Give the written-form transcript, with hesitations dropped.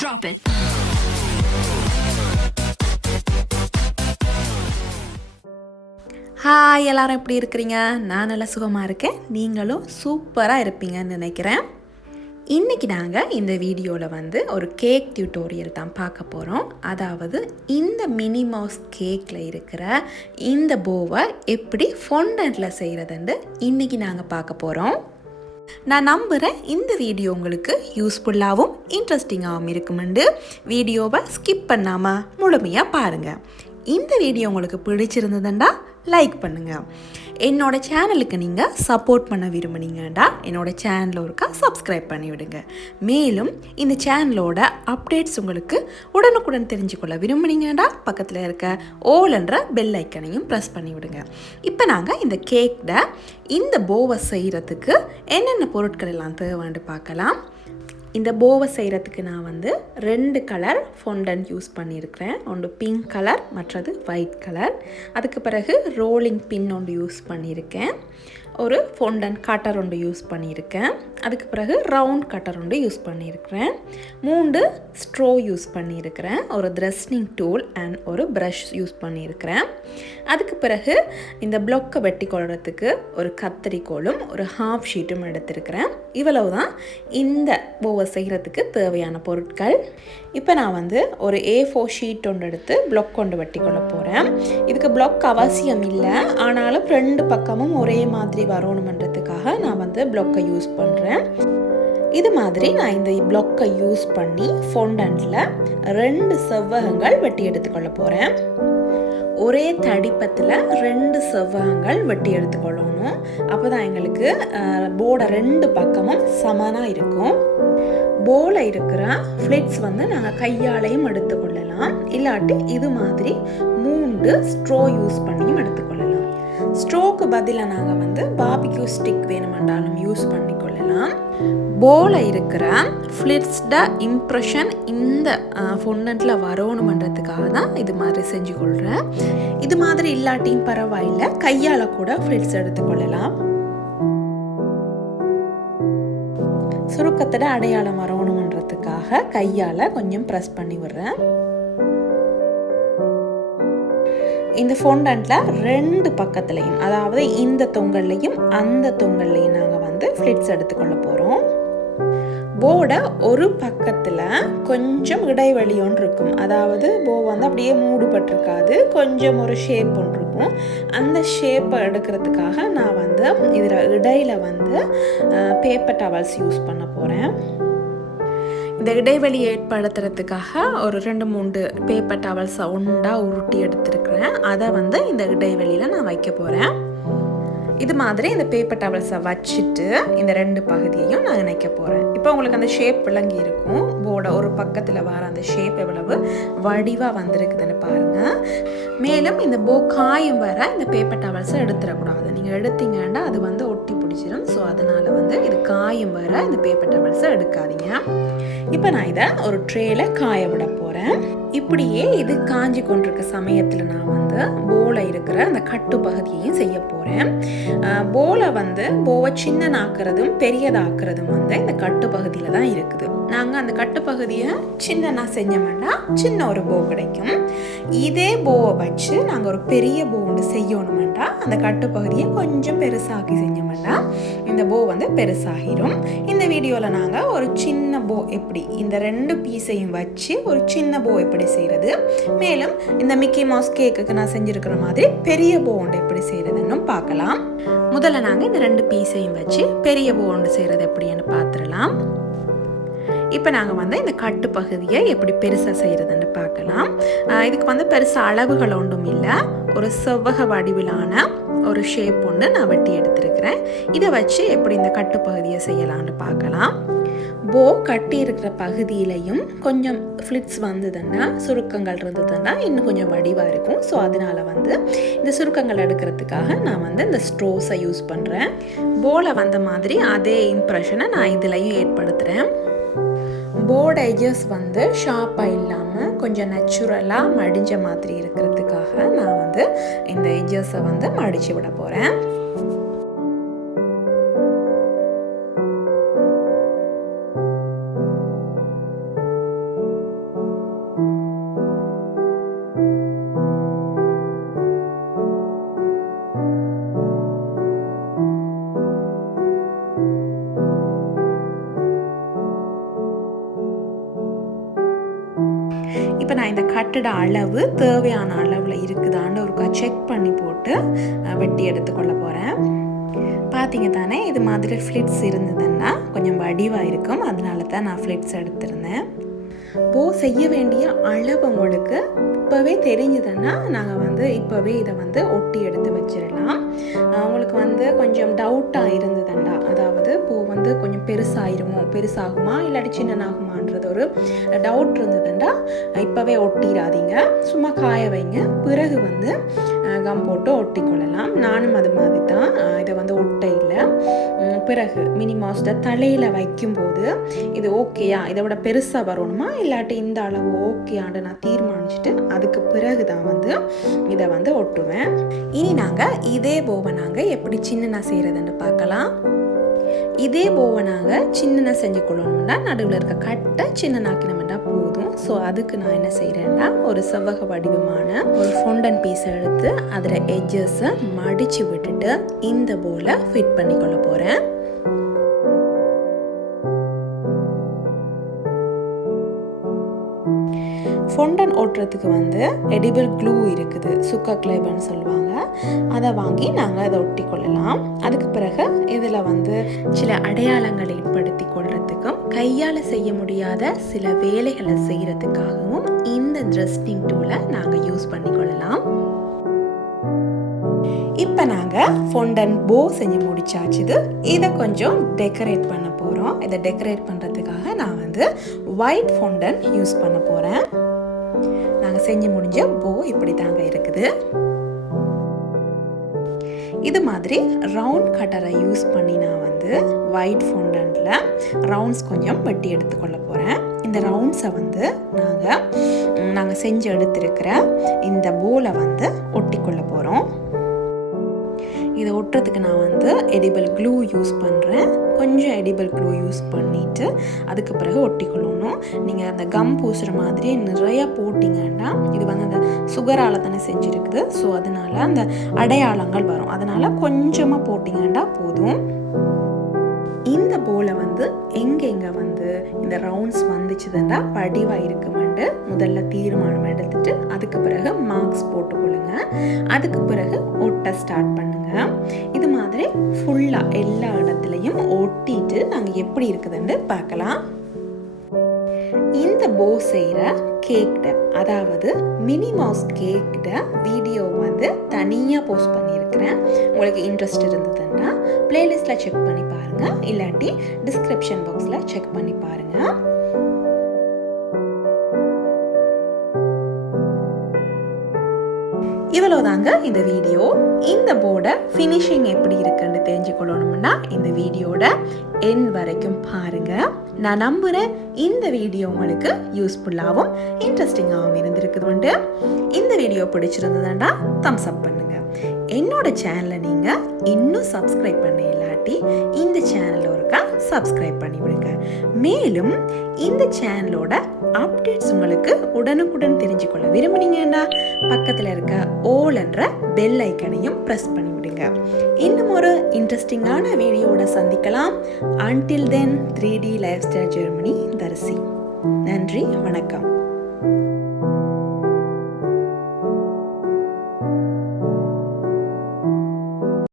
Drop it. Hi, எல்லாரும் எப்படி இருக்கிறீங்க? நான் நல்லா சுகமாக இருக்கேன். நீங்களும் சூப்பராக இருப்பீங்கன்னு நினைக்கிறேன். இன்றைக்கி நாங்கள் இந்த வீடியோவில் ஒரு கேக் டியூட்டோரியல் தான் பார்க்க போகிறோம். அதாவது இந்த மினி மவுஸ் கேக்கில் இருக்கிற இந்த போவை எப்படி ஃபொண்டன்ட்டில் செய்கிறதுன்னு இன்றைக்கி நாங்கள் பார்க்க போகிறோம். நான் நம்புகிறேன் இந்த வீடியோ உங்களுக்கு யூஸ்ஃபுல்லாகவும் இன்ட்ரெஸ்டிங்காகவும் இருக்குமெண்டு. வீடியோவை ஸ்கிப் பண்ணாமல் முழுமையாக பாருங்கள். இந்த வீடியோ உங்களுக்கு பிடிச்சிருந்ததுண்டா லைக் பண்ணுங்கள். என்னோடய சேனலுக்கு நீங்கள் சப்போர்ட் பண்ண விரும்புனீங்கடா என்னோடய சேனலில் ஒருக்கா சப்ஸ்கிரைப் பண்ணிவிடுங்க. மேலும் இந்த சேனலோட அப்டேட்ஸ் உங்களுக்கு உடனுக்குடன் தெரிஞ்சுக்கொள்ள விரும்புனீங்கடா பக்கத்தில் இருக்க ஓல் என்ற பெல் ஐக்கனையும் ப்ரெஸ் பண்ணிவிடுங்க. இப்போ நாங்கள் இந்த கேக்கில் இந்த போவை செய்கிறதுக்கு என்னென்ன பொருட்கள் எல்லாம் தேவைன்னு பார்க்கலாம். இந்த போவை செய்கிறதுக்கு நான் 2 கலர் ஃபொண்டன்ட் யூஸ் பண்ணியிருக்கிறேன். ஒன்று பிங்க் கலர், மற்றது ஒயிட் கலர். அதுக்கு பிறகு ரோலிங் பின் ஒன்று யூஸ் பண்ணியிருக்கேன். ஒரு ஃபொண்டன்ட் கட்டர் ஒன்று யூஸ் பண்ணியிருக்கேன். அதுக்கு பிறகு ரவுண்ட் கட்டர் ஒன்று யூஸ் பண்ணியிருக்கிறேன். 3 ஸ்ட்ரோ யூஸ் பண்ணியிருக்கிறேன். ஒரு த்ரெஸ்னிங் டூல் அண்ட் ஒரு ப்ரஷ் யூஸ் பண்ணியிருக்கிறேன். அதுக்கு பிறகு இந்த ப்ளொக்கை வெட்டி கொள்றதுக்கு ஒரு கத்தரிக்கோலும் ஒரு ஹாஃப் ஷீட்டும் எடுத்திருக்கிறேன். இவ்வளவு தான் இந்த போவை செய்கிறதுக்கு தேவையான பொருட்கள். இப்போ நான் ஒரு A4 ஷீட் ஒன்று எடுத்து ப்ளொக் கொண்டு வெட்டி கொள்ள போகிறேன். இதுக்கு ப்ளொக் அவசியம் இல்லை, ஆனாலும் 2 பக்கமும் ஒரே மாதிரி வரணுமன்றதுக்காக நான் ப்ளொக்கை யூஸ் பண்ணுறேன். இது மாதிரி நான் இந்த ப்ளொக்கை யூஸ் பண்ணி ஃபொண்டன்ட்டில் 2 செவ்வகங்கள் வெட்டி எடுத்துக்கொள்ள போகிறேன். ஒரே தடிப்பத்தில் 2 செவ்வகங்கள் வெட்டி எடுத்துக்கொள்ளணும். அப்போ தான் எங்களுக்கு போர்டை 2 பக்கமும் சமனாக இருக்கும். போல இருக்கிற ஃப்ளிட்ஸ் நாங்கள் கையாலையும் எடுத்துக்கொள்ளலாம், இல்லாட்டி இது மாதிரி 3 ஸ்ட்ரோ யூஸ் பண்ணியும் எடுத்துக்கொள்ளலாம். ஸ்ட்ரோக்கு பதிலாக நாங்கள் பார்பிக்யூ ஸ்டிக் வேணுமென்றாலும் யூஸ் பண்ணிக்கொள்ளலாம். போல இருக்கிற ஃப்ளிட்ஸ்ட இம்ப்ரெஷன் இந்த ஃபொண்டன்ட்டில் வரணுமன்றதுக்காக தான் இது மாதிரி செஞ்சு கொள்கிறேன். இது மாதிரி இல்லாட்டியும் பரவாயில்லை, கையால் கூட ஃப்ளிட்ஸ் எடுத்துக்கொள்ளலாம். சுருக்கத்தோட அடையாளம் வரணுமன்றதுக்காக கையால் கொஞ்சம் ப்ரெஸ் பண்ணி விடுறேன். இந்த ஃபொண்டன்ட்டில் 2 பக்கத்துலையும், அதாவது இந்த தொங்கல்லையும் அந்த தொங்கல்லையும் நாங்கள் ஃப்ளிட்ஸ் எடுத்துக்கொள்ள போகிறோம். போர்டை ஒரு பக்கத்தில் கொஞ்சம் இடைவெளி ஒன்று இருக்கும், அதாவது போ அப்படியே மூடுபட்டிருக்காது, கொஞ்சம் ஒரு ஷேப் ஒன்று இருக்கும். அந்த ஷேப்பை எடுக்கிறதுக்காக நான் இதில் இடையில பேப்பர் டவல்ஸ் யூஸ் பண்ண போகிறேன். இந்த இடைவெளி ஏற்படுத்துறதுக்காக ஒரு 2-3 பேப்பர் டவல்ஸை ஒன்றா உருட்டி எடுத்துருக்கிறேன். அதை இந்த இடைவெளியில் நான் வைக்க போகிறேன். இது மாதிரி இந்த பேப்பர் டவல்ஸை வச்சுட்டு இந்த 2 பகுதியையும் நான் இணைக்க போகிறேன். இப்போ உங்களுக்கு அந்த ஷேப் விளங்கி இருக்கும். போர்டை ஒரு பக்கத்தில் வர அந்த ஷேப் எவ்வளவு வடிவாக வந்திருக்குதுன்னு பாருங்கள். மேலும் இந்த போ காயும் வர இந்த பேப்பர் டவல்ஸை எடுத்துடக்கூடாது. நீங்கள் எடுத்தீங்கன்னா அது ஒட்டி பிடிச்சிடும். ஸோ அதனால் இது காயும் வர இந்த பேப்பர் டவல்ஸை எடுக்காதீங்க. இப்போ நான் இதை ஒரு ட்ரேல காய விட போகிறேன். இப்படியே இது காஞ்சி கொண்டிருக்க சமயத்தில் நான் போல இருக்கிற அந்த கட்டு பகுதியையும் செய்ய போகிறேன். போலை போவை சின்னனாக்குறதும் பெரியதாக்குறதும் இந்த கட்டு பகுதியில் தான் இருக்குது. நாங்கள் அந்த கட்டு பகுதியை சின்னனா செஞ்சோம்னா சின்ன ஒரு போ கிடைக்கும். இதே போவை வச்சு நாங்கள் ஒரு பெரிய போ ஒன்று செய்யணுமெண்டா அந்த கட்டு பகுதியை கொஞ்சம் பெருசாக்கி செஞ்சோம்னா இந்த போ பெருசாகிடும். இந்த வீடியோவில் நாங்கள் ஒரு சின்ன போ எப்படி இந்த 2 பீஸையும் வச்சு ஒரு சின்ன போ எப்படி செய்கிறது, மேலும் இந்த மிக்கி மவுஸ் கேக்குக்கு நான் செஞ்சுருக்கிற மாதிரி பெரிய போ ஒன்று எப்படி செய்கிறதுன்னு பார்க்கலாம். முதல்ல நாங்கள் இந்த 2 பீஸையும் வச்சு பெரிய போ ஒன்று செய்கிறது எப்படின்னு பார்த்துடலாம். இப்போ நாங்கள் இந்த கட்டு பகுதியை எப்படி பெருசாக செய்கிறதுன்னு பார்க்கலாம். இதுக்கு பெருசாக அளவுகள் ஒன்றும் இல்லை, ஒரு செவ்வக வடிவிலான ஒரு ஷேப் ஒன்று நான் வெட்டி எடுத்துருக்கிறேன். இதை வச்சு எப்படி இந்த கட்டு பகுதியை செய்யலான்னு பார்க்கலாம். போ கட்டி இருக்கிற பகுதியிலையும் கொஞ்சம் ஃப்ளிட்ஸ் வந்ததுன்னா, சுருக்கங்கள் இருந்ததுன்னா இன்னும் கொஞ்சம் வடிவாக இருக்கும். ஸோ அதனால் இந்த சுருக்கங்கள் எடுக்கிறதுக்காக நான் இந்த ஸ்ட்ரோஸை யூஸ் பண்ணுறேன். போல வந்த மாதிரி அதே இம்ப்ரெஷனை நான் இதுலையும் ஏற்படுத்துகிறேன். போர்டு எஜஸ் ஷார்ப்பாக இல்லாமல் கொஞ்சம் நேச்சுரலாக மடிஞ்ச மாதிரி இருக்கிறதுக்காக நான் இந்த எஜஸை மடித்து விட போகிறேன். இப்போ நான் இந்த கட்டட அளவு தேவையான அளவில் இருக்குதான்னு ஒருக்கா செக் பண்ணி போட்டு வெட்டி எடுத்துக்கொள்ள போகிறேன். பார்த்தீங்க தானே, இது மாதிரி ஃப்ளிட்ஸ் இருந்ததுன்னா கொஞ்சம் வடிவாக இருக்கும். அதனால தான் நான் ஃப்ளிட்ஸ் எடுத்திருந்தேன். போ செய்ய வேண்டிய அளவு உங்களுக்கு இப்போவே தெரிஞ்சுதுன்னா நாங்கள் வந்து இப்போவே இதை வந்து ஒட்டி எடுத்து வச்சிடலாம். உங்களுக்கு வந்து கொஞ்சம் டவுட்டாக இருந்ததுண்டா, அதாவது பூ வந்து கொஞ்சம் பெருசாகுமா இல்லாட்டி சின்னனாகுமான்றது ஒரு டவுட் இருந்ததுண்டா இப்போவே ஒட்டிடாதீங்க. சும்மா காய வைங்க. பிறகு வந்து கம் போட்டு ஒட்டி கொள்ளலாம். நானும் அது மாதிரி தான் இதை வந்து ஒட்ட இல்லை. பிறகு மினிமாஸ்ட தலையில் வைக்கும்போது இது ஓகேயா, இதை விட பெருசாக வரணுமா இல்லாட்டி இந்த அளவு ஓகேயான்னு நான் தீர்மானிச்சுட்டு அதுக்கு பிறகு தான் வந்து இதை வந்து ஒட்டுவேன். இனி நாங்கள் இதே போவை நாங்கள் எப்படி சின்னனா செய்கிறதுன்னு பார்க்கலாம். இதே போவை நாங்கள் சின்னனா செஞ்சு கொள்ளணும்னா நடுவில் இருக்க கட்டை சின்னனாக்கினோம்னா போதும். ஸோ அதுக்கு நான் என்ன செய்கிறேன்னா ஒரு செவ்வக வடிவமான ஒரு ஃபொண்டன் பீஸை எடுத்து அதில் எட்ஜஸை மடித்து விட்டுட்டு இந்த போல ஃபிட் பண்ணி கொள்ள போகிறேன். ஃபொண்டன் ஓட்டுறதுக்கு வந்து எடிபிள் க்ளூ இருக்குது, சுக்கா கிளேபன்னு சொல்லுவாங்க. அதை வாங்கி நாங்கள் அதை ஒட்டி கொள்ளலாம். அதுக்கு பிறகு இதில் வந்து சில அடையாளங்களை ஏற்படுத்தி கொள்றதுக்கும் கையால் செய்ய முடியாத சில வேலைகளை செய்கிறதுக்காகவும் இந்த ட்ரெஸ்டிங் டூலை நாங்கள் யூஸ் பண்ணி கொள்ளலாம். இப்போ நாங்கள் ஃபொண்டன் போ செஞ்சு முடிச்சாச்சுது. இதை கொஞ்சம் டெக்கரேட் பண்ண போகிறோம். இதை டெக்கரேட் பண்ணுறதுக்காக நான் வந்து ஒயிட் ஃபொண்டன் யூஸ் பண்ண போகிறேன். நாங்கள் செஞ்சு முடிஞ்ச போ இப்படி தாங்க இருக்குது. இது மாதிரி ரவுண்ட் கட்டரை யூஸ் பண்ணி நான் வந்து ஒயிட் ஃபொண்டனில் ரவுண்ட்ஸ் கொஞ்சம் வெட்டி எடுத்துக்கொள்ள போகிறேன். இந்த ரவுண்ட்ஸை வந்து நாங்கள் செஞ்சு எடுத்துருக்கிற இந்த போலை வந்து ஒட்டிக்கொள்ள போகிறோம். இதை ஒட்டுறதுக்கு நான் வந்து எடிபிள் க்ளூ யூஸ் பண்ணுறேன். கொஞ்சம் எடிபிள் க்ளூ யூஸ் பண்ணிவிட்டு அதுக்கு பிறகு ஒட்டிக்கொள்ளணும். நீங்கள் அந்த கம் பூசுகிற மாதிரி நிறையா போட்டிங்கன்னா இது வந்து அந்த சுகரால் தானே செஞ்சுருக்குது. ஸோ அதனால் அந்த அடையாளங்கள் வரும். அதனால் கொஞ்சமாக போட்டிங்கன்னா போதும். இந்த போலை வந்து எங்கெங்கே வந்து இந்த ரவுண்ட்ஸ் வந்துச்சுதுன்னா வடிவாக இருக்குமெண்டு முதல்ல தீர்மானம் எடுத்துட்டு அதுக்கு பிறகு மார்க்ஸ் போட்டுக்கொள்ளுங்க. அதுக்கு பிறகு ஒட்ட ஸ்டார்ட் பண்ணுங்க. இது மாதிரி ஃபுல்லாக எல்லா இடத்துலையும் ஒட்டிட்டு நாங்கள் எப்படி இருக்குதுன்னு பார்க்கலாம். இந்த போ செய்கிற கேக்கிட்ட, அதாவது மினி மவுஸ் கேக்கிட்ட வீடியோ வந்து தனியாக போஸ்ட் பண்ணியிருக்கிறேன். உங்களுக்கு இன்ட்ரெஸ்ட் இருந்ததுன்னா பிளேலிஸ்ட்டில் செக் பண்ணி பாருங்கள், இல்லாட்டி டிஸ்கிரிப்ஷன் பாக்ஸில் செக் பண்ணி பாருங்கள். இவ்வளோதாங்க இந்த வீடியோ. இந்த போர்டை ஃபினிஷிங் எப்படி இருக்குன்னு தெரிஞ்சுக்கொள்ளணும்னா இந்த வீடியோட எண்ட் வரைக்கும் பாருங்கள். நான் நம்புகிறேன் இந்த வீடியோ உங்களுக்கு யூஸ்ஃபுல்லாகவும் இன்ட்ரெஸ்டிங்காகவும் இருந்திருக்குதுண்டு. இந்த வீடியோ பிடிச்சிருந்ததுன்னா தம்ஸ் அப் பண்ணுங்கள். என்னோட சேனலை நீங்கள் இன்னும் சப்ஸ்கிரைப் பண்ண இல்லாட்டி இந்த சேனலில் ஒருக்கா சப்ஸ்கிரைப் பண்ணி விடுங்க. மேலும் இந்த சேனலோட அப்டேட்ஸ் உங்களுக்கு உடனுக்குடன் தெரிஞ்சுக்கொள்ள விரும்புனீங்கன்னா பக்கத்தில் இருக்க ஓல் என்ற பெல் ஐக்கனையும் ப்ரெஸ் பண்ணி விடுங்க. இன்னும் ஒரு இன்ட்ரெஸ்டிங்கான வீடியோட சந்திக்கலாம். Until then, 3D Lifestyle Germany, தர்சி. நன்றி, வணக்கம்.